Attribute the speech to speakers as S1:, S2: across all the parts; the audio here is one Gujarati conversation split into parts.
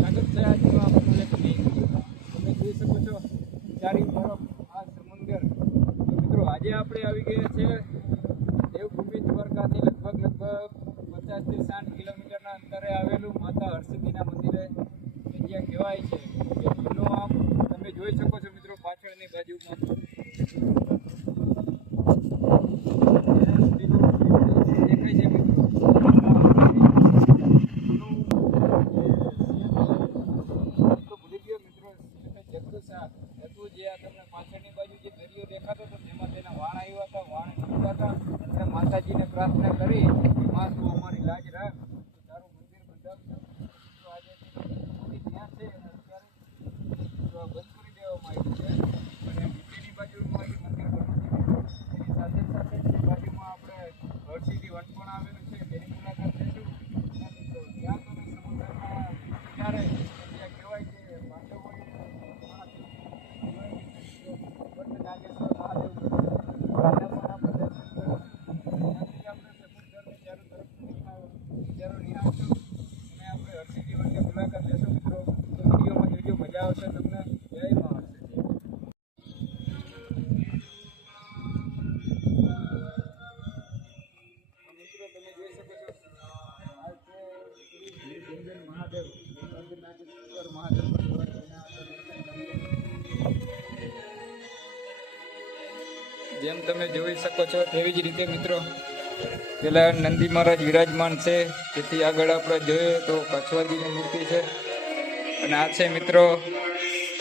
S1: સ્વાગત છે આજનો આ પ્રોજેક્ટની તમે જોઈ શકો છો ચારી તરફ આ સમુદર મિત્રો આજે આપણે આવી ગયા છે દેવભૂમિ દ્વારકાથી લગભગ લગભગ પચાસથી સાઠ કિલોમીટરના અંતરે આવેલું માતા હરસિદ્ધિના મંદિરે કે જ્યાં કહેવાય છે એનો આમ તમે જોઈ શકો છો મિત્રો પાછળની બાજુમાં તમે જોઈ શકો છો તેવી જ રીતે મિત્રો, પેલા નંદી મહારાજ વિરાજમાન છે. તેથી આગળ આપણે જોઈએ તો કચ્છવાજીની મૂર્તિ છે. અને આ છે મિત્રો,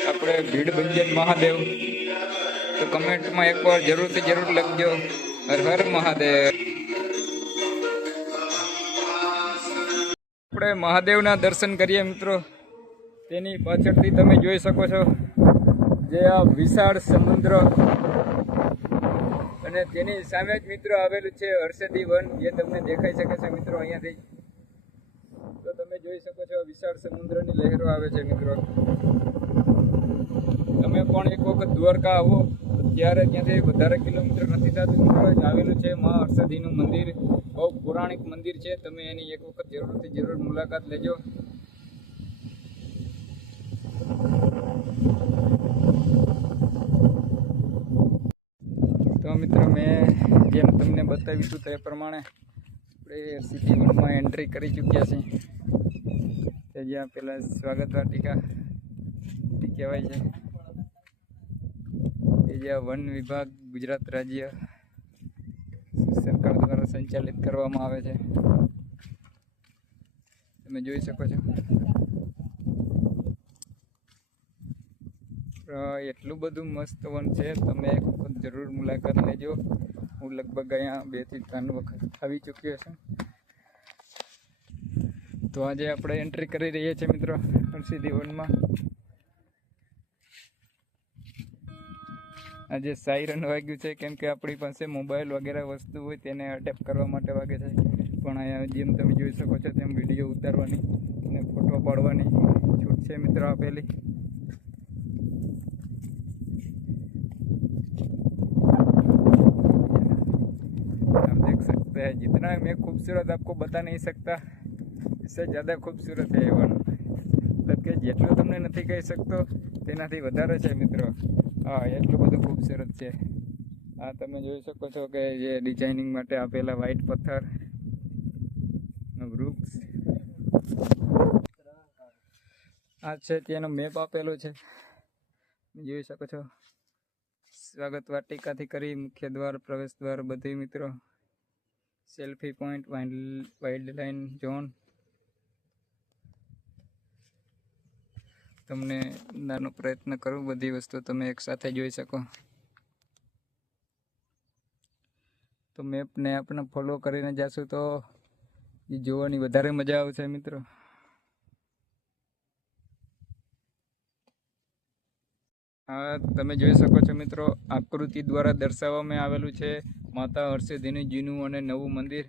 S1: આપણે ભીડ ભંજન મહાદેવ. તો કમેન્ટમાં એકવાર જરૂરથી જરૂર લખજો. હર હર મહાદેવ. આપણે મહાદેવના દર્શન કરીએ મિત્રો. તેની પાછળથી તમે જોઈ શકો છો જે આ વિશાળ સમુદ્ર અને તેની સામે જ મિત્રો આવેલું છે હર્ષદી વન જે તમને દેખાઈ શકે છે મિત્રો અહીંયાથી. તો તમે જોઈ શકો છો વિશાળ સમુદ્રની લહેરો આવે છે મિત્રો. તમે પણ એક વખત દ્વારકા આવો, ત્યારે ત્યાંથી વધારે કિલોમીટર નથી થતું. મિત્રો આવેલું છે મા હર્ષદીનું મંદિર. બહુ પૌરાણિક મંદિર છે. તમે એની એક વખત જરૂરથી જરૂર મુલાકાત લેજો તો મિત્રો મેં જેમ તમને બતાવ્યું હતું તે પ્રમાણે આપણે સિટી વનમાં એન્ટ્રી કરી ચૂક્યા છીએ. તે જ્યાં પેલા સ્વાગત વાટિકા કહેવાય છે. એ જ્યાં વન વિભાગ ગુજરાત રાજ્ય સરકાર દ્વારા સંચાલિત કરવામાં આવે છે. તમે જોઈ શકો છો. એટલું બધું મસ્ત વન છે. તમે જરૂર મુલાકાત લેજો. હું લગભગ અહીંયા બેથી ત્રણ વખત આવી ચૂક્યો છું. તો આજે આપણે એન્ટ્રી કરી રહ્યા છીએ મિત્રો હરસિદ્ધિ વનમાં આજે સાયરન વાગ્યું છે, કેમ કે આપણી પાસે મોબાઈલ વગેરે વસ્તુ હોય તેને અટેપ કરવા માટે વાગે છે. પણ અહીંયા જેમ તમે જોઈ શકો છો તેમ વીડિયો ઉતારવાની અને ફોટો પાડવાની છૂટ છે મિત્રો આપેલી. देख सकते हैं जितना मैं खूबसूरत आपको बता नहीं सकता इससे ज़्यादा खूबसूरत है ये वन મતલબ કે જેટલું તમને નથી કહી શકતો તેનાથી વધારે છે મિત્રો હા એટલું બધું ખૂબસૂરત છે આ તમે જોઈ શકો છો કે જે ડિઝાઇનિંગ માટે આપેલા વ્હાઈટ પથ્થર વૃક્ષ આ છે તેનો મેપ આપેલો છે જોઈ શકો છો સ્વાગત વાટિકાથી કરી મુખ્ય દ્વાર પ્રવેશ દ્વાર બધી મિત્રો selfie point wild line zone તમને નાનો પ્રયત્ન કરું, બધી વસ્તુ તમે એકસાથે જોઈ શકો. તો મેપને આપણે ફોલો કરીને જશું તો એ જોવાની વધારે મજા આવશે મિત્રો. તમે જોઈ શકો છો મિત્રો, આકૃતિ દ્વારા દર્શાવવામાં આવેલું છે માતા હર્ષદીનું જૂનું અને નવું મંદિર.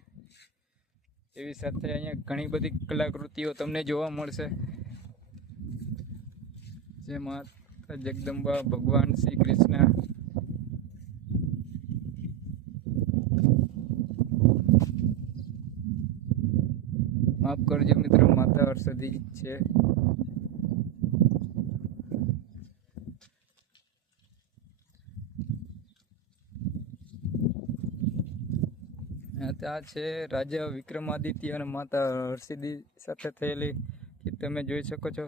S1: એવી સાથે અહીંયા ઘણી બધી કલાકૃતિઓ તમને જોવા મળશે. જે માતા જગદંબા ભગવાન શ્રી કૃષ્ણ. માફ કરજો મિત્રો, માતા હર્ષદી છે. આ છે, રાજા વિક્રમાદિત્ય અને માતા હર્ષિદી સાથે થયેલી કે તમે જોઈ શકો છો.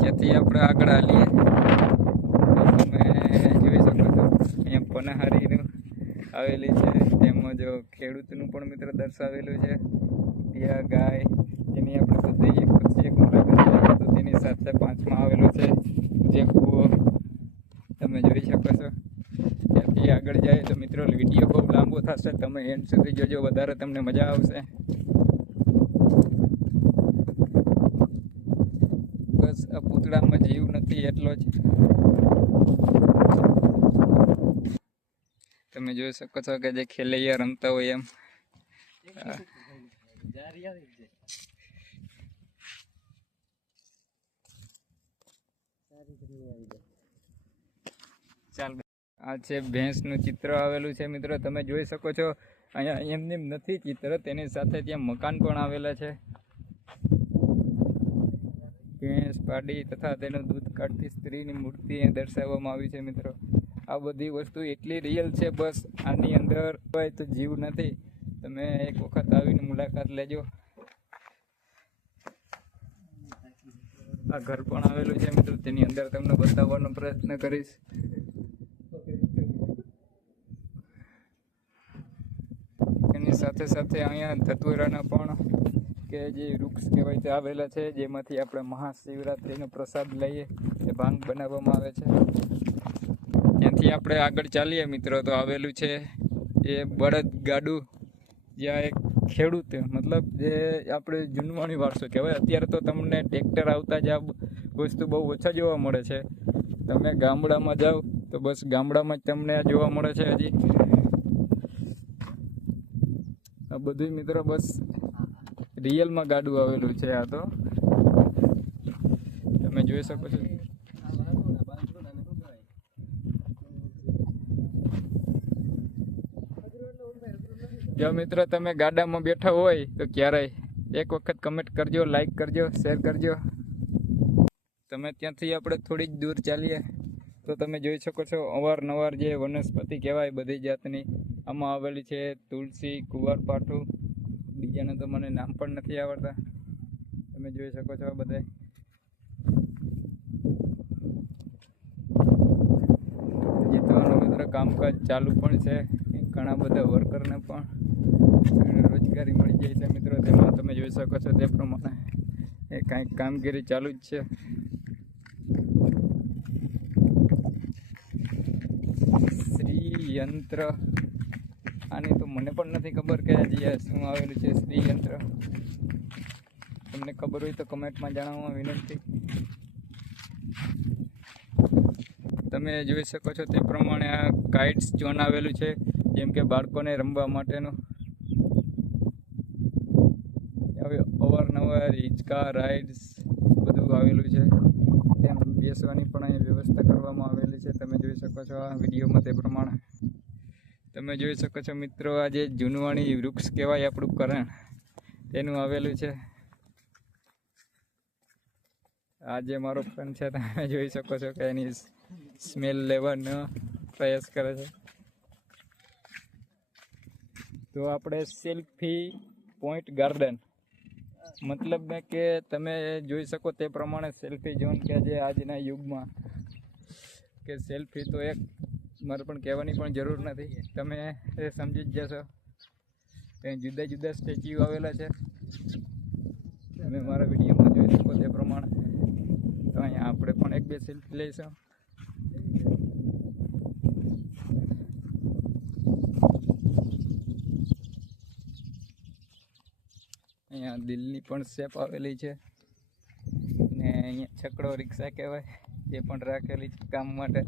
S1: ત્યાંથી આપણે આગળ આલીએ તમે જોઈ શકો છો, અહીંયા પનાહારીનું આવેલી છે. તેમજ ખેડૂતનું પણ મિત્ર દર્શાવેલું છે. ત્યાં ગાય, એની આપણે સુધી એક પછી એક તો તેની સાથે પાંચમાં આવેલું છે. જે કૂવો, તમે જોઈ શકો છો. ત્યાંથી આગળ જાય તો મિત્રો, વીડિયો બહુ લાંબો થશે. તમે એન્ડ સુધી જોજો, વધારે તમને મજા આવશે. બસ, આ પૂતળામાં જીવ નથી, એટલો જ. તમે જોઈ શકો છો કે જે ખેલૈયા રમતા હોય એમ. ચાલ. આ છે ભેંસનું ચિત્ર આવેલું છે મિત્રો. તમે જોઈ શકો છો, અહીંયા એમને નથી ચિત્ર, તેની સાથે ત્યાં મકાન પણ આવેલા છે. ભેંસ પાડી તથા તેનું દૂધ કાઢતી સ્ત્રીની મૂર્તિ દર્શાવવામાં આવી છે મિત્રો. આ બધી વસ્તુ એટલી રિયલ છે, બસ આની અંદર હોય તો જીવ નથી. તમે એક વખત આવીને મુલાકાત લેજો. આ ઘર પણ આવેલું છે મિત્રો, તેની અંદર તમને બતાવવાનો પ્રયત્ન કરીશ. એની સાથે સાથે અહીંયા ધતુરાના પણ કે જે વૃક્ષ કહેવાય તે આવેલા છે, જેમાંથી આપણે મહાશિવરાત્રિનો પ્રસાદ લઈએ તે ભાંગ બનાવવામાં આવે છે. ત્યાંથી આપણે આગળ ચાલીએ મિત્રો. તો આવેલું છે એ બળદ ગાડું. જ્યાં એક ખેડૂત, મતલબ જે આપણે જૂનવાણી વારસો કહેવાય. અત્યારે તો તમને ટ્રેક્ટર આવતા જ આ વસ્તુ બહુ ઓછા જોવા મળે છે. તમે ગામડામાં જાઓ તો બસ ગામડામાં જ તમને આ જોવા મળે છે હજી. આ બધું મિત્રો બસ રિયલમાં ગાડું આવેલું છે આ તો. તમે જોઈ શકો છો. જો મિત્રો તમે ગાડામાં બેઠા હોય તો ક્યારેય એક વખત કમેન્ટ કરજો લાઈક કરજો શેર કરજો. તમે ત્યાંથી આપણે થોડી જ દૂર ચાલીએ તો તમે જોઈ શકો છો અવારનવાર જે વનસ્પતિ કહેવાય બધી જાતની. આમાં આવેલી છે તુલસી કુવારપાઠું બીજાને તો મને નામ પણ નથી આવડતા. તમે જોઈ શકો છો બધા જીતવાનું મિત્ર કામકાજ ચાલુ પણ છે. ઘણા બધા વર્કરને પણ રોજગારી મળી જાય છે મિત્રો. તેમાં તમે જોઈ શકો છો તે પ્રમાણે એ કાંઈક કામગીરી ચાલુ જ છે. શ્રી યંત્ર આની તો મને પણ નથી ખબર કે હજી શું આવેલું છે શ્રી યંત્ર તમને ખબર હોય તો કમેન્ટમાં જણાવવા વિનંતી. તમે જોઈ શકો છો તે પ્રમાણે આ કાઇટ્સ ઝોન આવેલું છે. જેમ કે બાળકોને રમવા માટેનું. અવારનવાર હિંચકા રાઇડ્સ બધું આવેલું છે. તેમ બેસવાની પણ અહીં વ્યવસ્થા કરવામાં આવેલી છે. તમે જોઈ શકો છો આ વિડીયોમાં તે પ્રમાણે. તમે જોઈ શકો છો મિત્રો, આ જે જૂનવાણી વૃક્ષ કહેવાય આપણું કરણ, તેનું આવેલું છે. આ જે મારો ફ્રેન્ડ છે, તમે જોઈ શકો છો કે એની સ્મેલ લેવાનો પ્રયાસ કરે છે. તો આપણે સેલ્ફી પોઈન્ટ ગાર્ડન મતલબ કે તમે જોઈ શકો તે પ્રમાણે સેલ્ફી ઝોન કે જે આજના યુગમાં. કે સેલ્ફી તો એક મારે પણ કહેવાની પણ જરૂર નથી. તમે એ સમજી જ જશો. ત્યાં જુદા જુદા સ્ટેચ્યુ આવેલા છે. તમે મારા વિડીયોમાં જોઈ શકો તે પ્રમાણે. તો અહીંયા આપણે પણ એક બે સેલ્ફી લઈશું. અહીંયા દિલની પણ શેપ આવેલી છે. ને અહીંયા છકડો રિક્ષા કહેવાય એ પણ રાખેલી છે કામ માટે.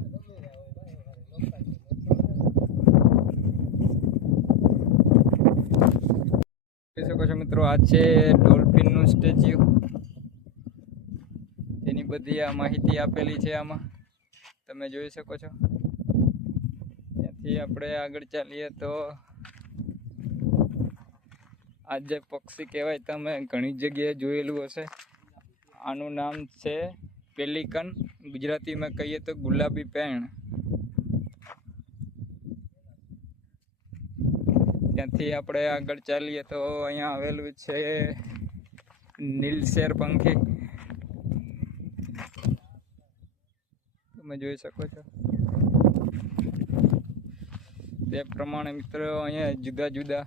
S1: શકો છો મિત્રો, આ છે ડોલ્ફિનનું સ્ટેચ્યુ. તેની બધી આ માહિતી આપેલી છે આમાં. તમે જોઈ શકો છો. ત્યાંથી આપણે આગળ ચાલીએ તો આ જે પક્ષી કહેવાય, તમે ઘણી જગ્યાએ જોયેલું હશે. આનું નામ છે પેલિકન. ગુજરાતીમાં કહીએ તો ગુલાબી પેણ. ત્યાંથી આપણે આગળ ચાલીએ તો અહીંયા આવેલું છે નીલશેર પંખી. તમે જોઈ શકો છો. તે પ્રમાણે મિત્રો અહીંયા જુદા જુદા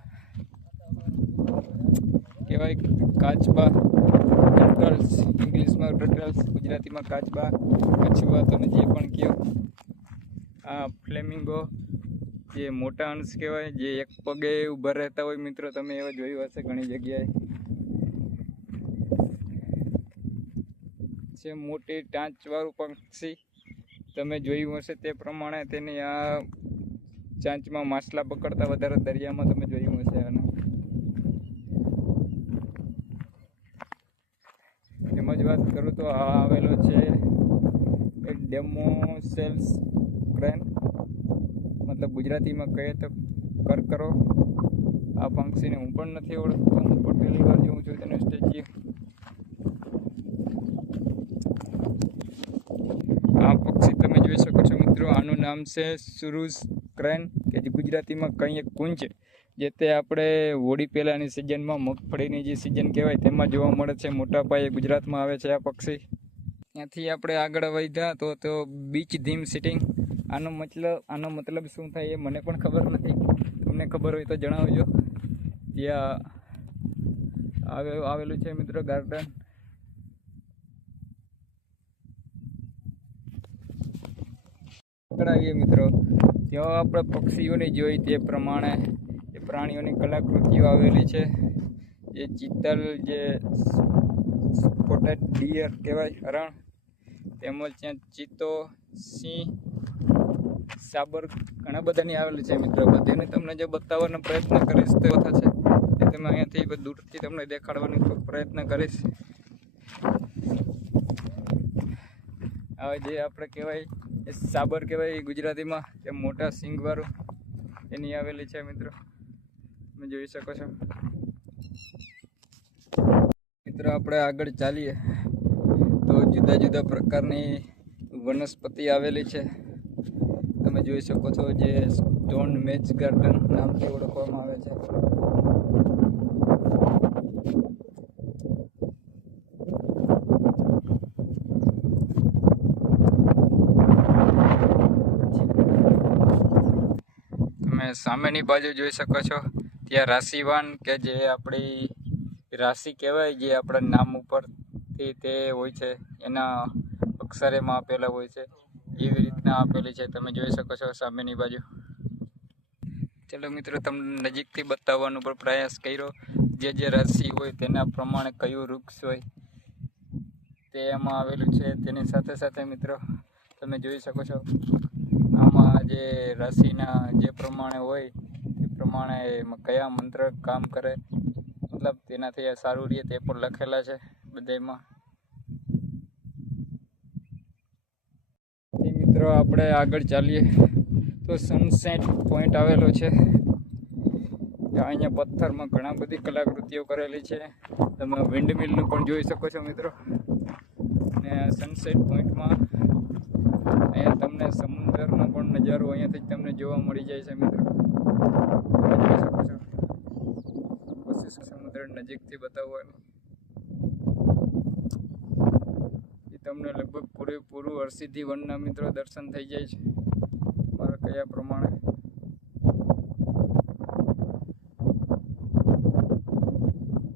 S1: કહેવાય કાચબા ટર્ટલ્સ ઇંગ્લિશમાં ટર્ટલ્સ ગુજરાતીમાં કાચબા કછુઆ તમે જે પણ કહો. આ ફ્લેમિંગો જે મોટા અંશ કહેવાય, જે એક પગે ઊભા રહેતા હોય મિત્રો, તમે એવા જોયું હશે ઘણી જગ્યાએ. છે મોટી ટાંચવાળું પક્ષી તમે જોયું હશે તે પ્રમાણે તેની આ ચાંચમાં માછલા પકડતા વધારે દરિયામાં તમે જોયું હશે અને એમ જ વાત કરું તો આ આવેલો છે એક ડેમો સેલ્સ ક્રેન મતલબ ગુજરાતીમાં કહીએ તો કરકરો. આ પંક્ષીને હું પણ નથી ઓળખતો, હું પણ પહેલી વાર જોઉં છું તેનું સ્ટેચ્યુ. આ પક્ષી તમે જોઈ શકો છો મિત્રો, આનું નામ છે સુરુઝ ક્રેન કે જે ગુજરાતીમાં કંઈ એક કુંજ. જે તે આપણે હોળી પહેલાંની સિઝનમાં મગફળીની જે સિઝન કહેવાય, તેમાં જોવા મળે છે, મોટા પાયે ગુજરાતમાં આવે છે આ પક્ષી. ત્યાંથી આપણે આગળ વધ્યા તો તો બીચ ધીમ સિટિંગ આનો મતલબ આનો મતલબ શું થાય એ મને પણ ખબર નથી. તમને ખબર હોય તો જણાવજો. ત્યાં આવે, આવેલું છે મિત્રો ગાર્ડન આગળ આવીએ મિત્રો. ત્યાં આપણે પક્ષીઓને જોઈ તે પ્રમાણે પ્રાણીઓની કલાકૃતિઓ આવેલી છે. જે ચિત્તલ, જે સ્પોટેડ ડિયર કહેવાય, હરણ, તેમજ ત્યાં ચિત્તો, સિંહ, સાબર ઘણા બધાની આવેલી છે મિત્રો. તેને તમને જે બતાવવાનો પ્રયત્ન કરીશ તે થશે તે તમે અહીંયાથી દૂરથી તમને દેખાડવાનો પ્રયત્ન કરીશ. હવે જે આપણે કહેવાય એ સાબર કહેવાય ગુજરાતીમાં, જે મોટા સિંગવાળું એની આવેલી છે મિત્રો. તમે જોઈ શકો છો. મિત્રો, આપણે આગળ ચાલીએ. તો જુદા જુદા પ્રકારની વનસ્પતિ આવેલી છે. તમે જોઈ શકો છો જે સ્ટોન મેચ ગાર્ડન નામથી ઓળખવામાં આવે છે. સામેની બાજુ જોઈ શકો છો. ત્યાં રાશિવાન કે જે આપણી રાશિ કહેવાય જે આપણા નામ ઉપરથી તે હોય છે, એના અક્ષરેમાં આપેલા હોય છે, એવી રીતના આપેલી છે. તમે જોઈ શકો છો સામેની બાજુ. ચલો મિત્રો, તમને નજીકથી બતાવવાનો પણ પ્રયાસ કર્યો. જે જે રાશિ હોય તેના પ્રમાણે કયું વૃક્ષ હોય તે એમાં આવેલું છે. તેની સાથે સાથે મિત્રો, તમે જોઈ શકો છો આમાં જે રાશિના જે પ્રમાણે હોય પ્રમાણે એમાં કયા મંત્ર કામ કરે, મતલબ તેનાથી આ સારું રહે તે પણ લખેલા છે બધામાં મિત્રો, આપણે આગળ ચાલીએ. તો સનસેટ પોઈન્ટ આવેલો છે. અહીંયા પથ્થરમાં ઘણા બધી કલાકૃતિઓ કરેલી છે. તમે વિન્ડમિલનું પણ જોઈ શકો છો મિત્રો. અને સનસેટ પોઈન્ટમાં અહીંયા તમને સમુદ્રનો પણ નજારો અહીંયાથી જ તમને જોવા મળી જાય છે મિત્રો. તમે જોઈ શકો છો કોશિશ સમુદ્ર નજીકથી બતાવવાનું. એ તમને લગભગ પૂરેપૂરું હરસિદ્ધિ વનના મિત્રો દર્શન થઈ જાય છે. મારા કયા પ્રમાણે.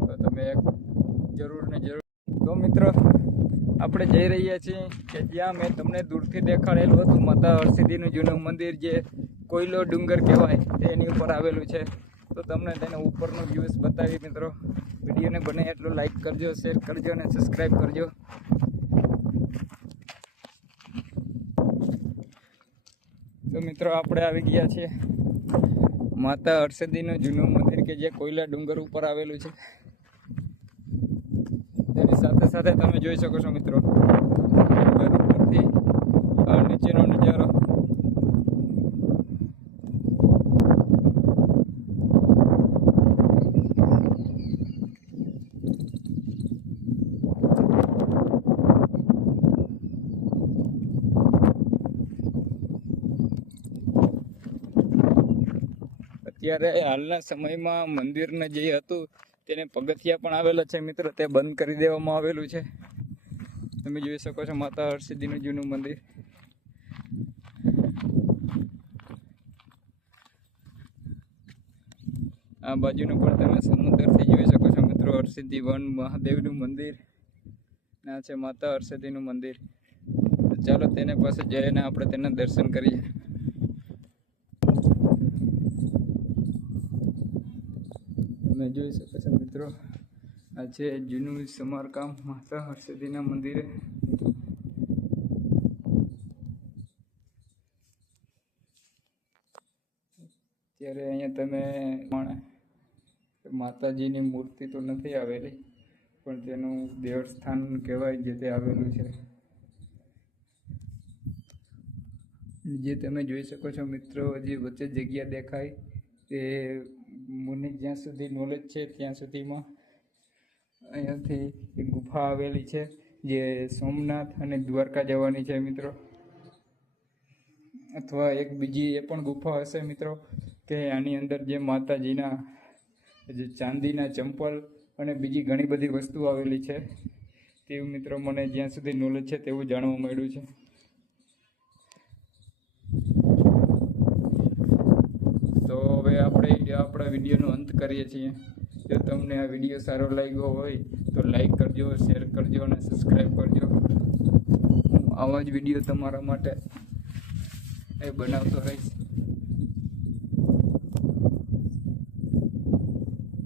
S1: તો તમે જરૂર ને જરૂર તો મિત્રો આપણે જઈ રહ્યા છીએ કે જ્યાં મેં તમને દૂરથી દેખાડેલું હતું માતા હરસિદ્ધિનું જૂનું મંદિર જે કોયલો ડુંગર કહેવાય તે એની ઉપર આવેલું છે. તો તમને તેને ઉપરનો વ્યૂઝ બતાવી મિત્રો. વિડીયોને બને એટલું લાઈક કરજો શેર કરજો અને સબસ્ક્રાઈબ કરજો. તો મિત્રો આપણે આવી ગયા છીએ માતા હરસિદ્ધિનું જૂનું મંદિર કે જે કોયલા ડુંગર ઉપર આવેલું છે. saat itu kami juga cukup sangat teruk. Ya, Allah, semai ma, mandir na. તેને પગથિયા પણ આવેલા છે મિત્રો, તે બંધ કરી દેવામાં આવેલું છે. તમે જોઈ શકો છો માતા હરસિદ્ધિનું જૂનું મંદિર. આ બાજુનું પણ તમે સમુદ્રથી જોઈ શકો છો મિત્રો, હરસિદ્ધિ વન મહાદેવનું મંદિર. આ છે માતા હરસિદ્ધિનું મંદિર. ચાલો તેને પાસે જઈને આપણે તેના દર્શન કરીએ. તમે જોઈ શકો છો મિત્રો, આ છે જૂનું સમારકામ માતા હરસિદ્ધિના મંદિરે. ત્યારે અહીંયા તમે પણ માતાજીની મૂર્તિ તો નથી આવેલી, પણ તેનું દેવસ્થાન કહેવાય જે તે આવેલું છે. જે તમે જોઈ શકો છો મિત્રો જે વચ્ચે જગ્યા દેખાય તે મને જ્યાં સુધી નોલેજ છે, ત્યાં સુધીમાં અહીંયાથી એક ગુફા આવેલી છે, જે સોમનાથ અને દ્વારકા જવાની છે મિત્રો. અથવા એક બીજી એ પણ ગુફા હશે મિત્રો, કે આની અંદર જે માતાજીના, જે ચાંદીના ચંપલ અને બીજી ઘણી બધી વસ્તુ આવેલી છે. તેવું મિત્રો મને જ્યાં સુધી નોલેજ છે, તેવું જાણવા મળ્યું છે તો હવે આપણે આપણા વિડીયોનો અંત કરીએ છીએ. જો તમને આ વીડિયો સારો લાગ્યો હોય તો લાઈક કરજો, શેર કરજો અને સબસ્ક્રાઈબ કરજો. હું આવા જ વીડિયો તમારા માટે એ બનાવતો રહીશ.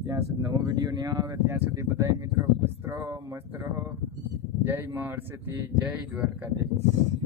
S1: ત્યાં સુધી નવો વીડિયો નહીં આવે, ત્યાં સુધી બધા મિત્રો ખુશ રહો, મસ્ત રહો. જય મા હર્ષેથી જય દ્વારકાધીશ.